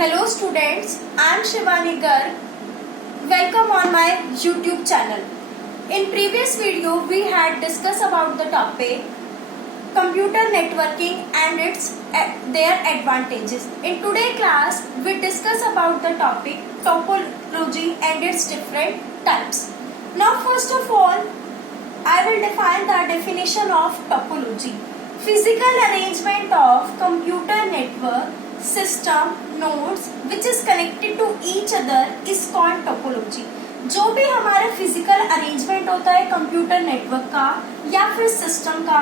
Hello students, I am Shivani Garg. Welcome on my YouTube channel. In previous video, we had discussed about the topic computer networking and their advantages. In today's class, we discuss about the topic topology and its different types. Now first of all, I will define the definition of topology. Physical arrangement of computer network system nodes which is connected to each other is called topology. जो भी हमारा physical arrangement होता है computer network का या फिर system का,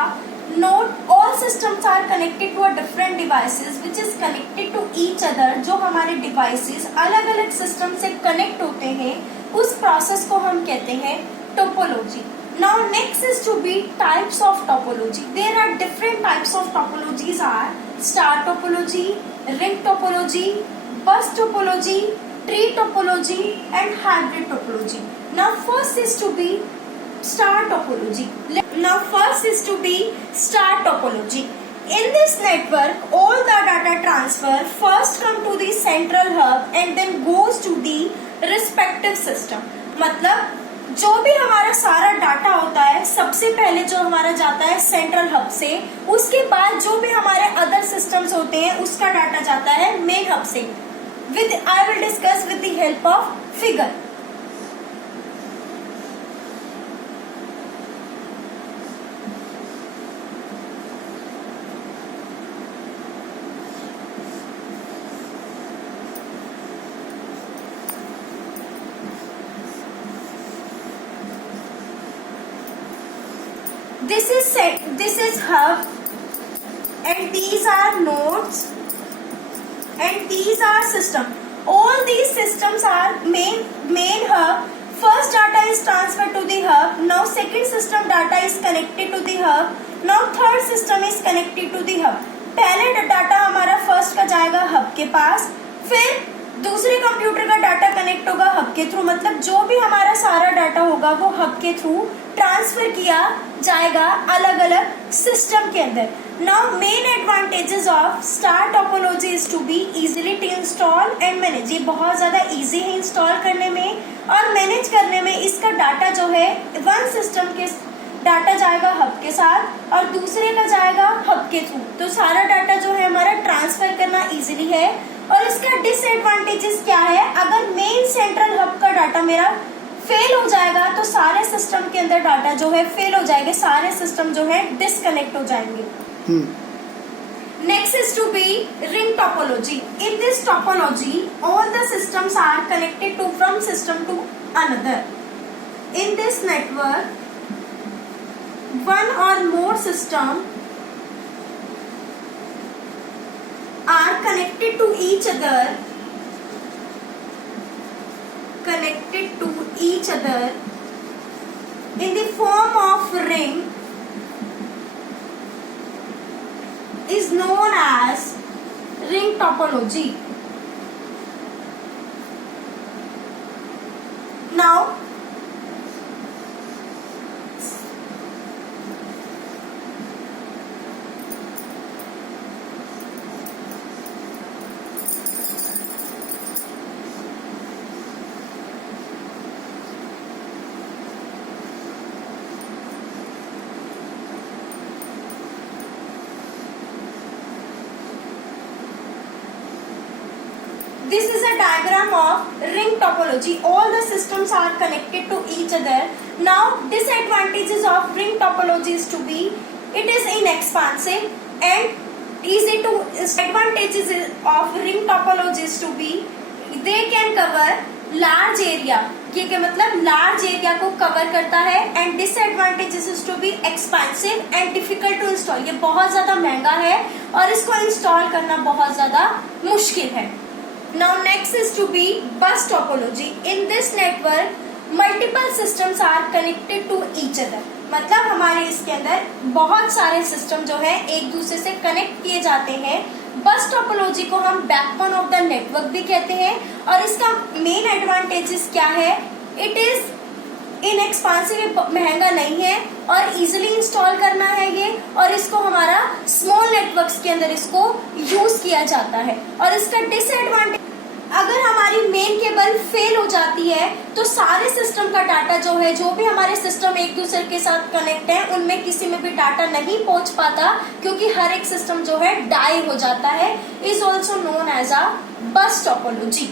node all systems are connected to a different devices which is connected to each other. जो हमारे डिवाइसेस अलग अलग सिस्टम से कनेक्ट होते हैं उस प्रोसेस को हम कहते हैं topology. Now next is to be types of topology. There are different types of topologies are star topology, ring topology, bus topology, tree topology and hybrid topology. Now first is to be star topology. In this network, all the data transfer first come to the central hub and then goes to the respective system. मतलब जो भी हमारा सारा data होता है सबसे पहले जो हमारा जाता है सेंट्रल हब से, उसके बाद जो भी हमारे अदर सिस्टम्स होते हैं उसका डाटा जाता है मेन हब से. I will discuss with the help of figure. This is hub and these are nodes and these are system. All these systems are main hub. First data is transferred to the hub. Now second system data is connected to the hub. Now third system is connected to the hub. पहले data हमारा first का जाएगा hub के पास, फिर दूसरे computer का data connect होगा hub के थ्रू. मतलब जो भी हमारा सारा डाटा होगा वो हब के थ्रू ट्रांसफर किया जाएगा अलग अलग सिस्टम के अंदर. Now main advantages of star topology is to be easily to install and manage. ये बहुत ज्यादा इजी है इंस्टॉल करने में और मैनेज करने में. इसका डाटा जो है वन सिस्टम के डाटा जाएगा हब के साथ और दूसरे का जाएगा हब के थ्रू. तो सारा डाटा जो है हमारा ट्रांसफर करना इजीली है. और इसका डिसएडवांटेजेस क्या है, अगर मेन सेंट्रल हब का डाटा मेरा फेल हो जाएगा तो सारे सिस्टम के अंदर डाटा जो है फेल हो जाएंगे, सारे सिस्टम जो है डिस्कनेक्ट हो जाएंगे. Next is to be ring topology. In this topology all the systems are connected to from system to another. In this network one or more system are connected to each other in the form of ring is known as ring topology. Now this is a diagram of ring topology. All the systems are connected to each other. Now disadvantages of ring topology is to be it is inexpansive and easy to. Advantages of ring topology is to be they can cover large area. ये क्या मतलब large area को cover करता है. And disadvantages is to be expensive and difficult to install. ये बहुत ज्यादा महंगा है और इसको इंस्टॉल करना बहुत ज्यादा मुश्किल है. Now next is to be bus topology. In this network, multiple systems are connected to each other. मतलब हमारे इसके अंदर बहुत सारे सिस्टम जो है एक दूसरे से कनेक्ट किए जाते हैं. बस टोपोलॉजी को हम बैकबोन ऑफ द नेटवर्क भी कहते हैं. और इसका मेन एडवांटेजेस क्या है, इट इज इनएक्सपेंसिव, महंगा नहीं है और इजीली इंस्टॉल करना है ये. और इसको हमारा स्मॉल नेटवर्क्स के अंदर इसको यूज किया जाता है. और इसका डिसएडवांटेज फेल हो जाती है तो सारे सिस्टम का डाटा जो है, जो भी हमारे सिस्टम एक दूसरे के साथ कनेक्ट है, उनमें किसी में भी डाटा नहीं पहुंच पाता, क्योंकि हर एक सिस्टम जो है डाई हो जाता है, is also known as a bus topology.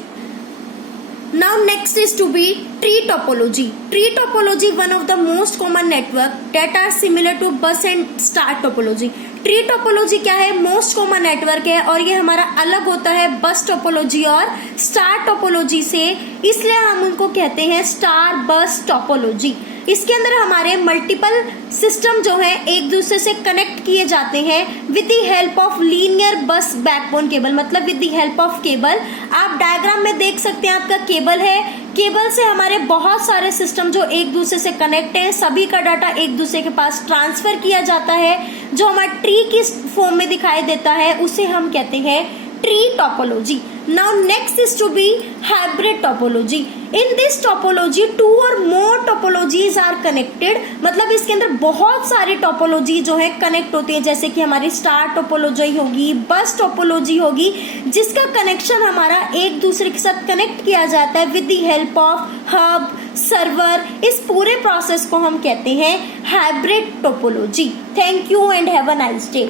Now next is to be tree topology. Tree topology one of the most common network that are similar to bus and star topology. Tree topology क्या है? Most common network है और ये हमारा अलग होता है बस टोपोलॉजी और स्टार टोपोलॉजी से, इसलिए हम उनको कहते हैं स्टार बस टोपोलॉजी. इसके अंदर हमारे मल्टीपल सिस्टम जो है एक दूसरे से कनेक्ट किए जाते हैं with the help of linear बस बैकबोन केबल, मतलब with the help of cable. आप डायग्राम में देख सकते हैं, आपका केबल है, केबल से हमारे बहुत सारे सिस्टम जो एक दूसरे से कनेक्ट हैं, सभी का डाटा एक दूसरे के पास ट्रांसफर किया जाता है, जो हमारा ट्री की फॉर्म में दिखाई देता है, उसे हम कहते हैं tree topology. Now next is to be hybrid topology. In this topology two or more topologies are connected. मतलब इसके अंदर बहुत सारी टोपोलॉजी जो है कनेक्ट होती है, जैसे कि हमारी स्टार टोपोलॉजी होगी, बस टोपोलॉजी होगी, जिसका कनेक्शन हमारा एक दूसरे के साथ कनेक्ट किया जाता है with the help of hub server. इस पूरे प्रोसेस को हम कहते हैं hybrid topology. Thank you and have a nice day.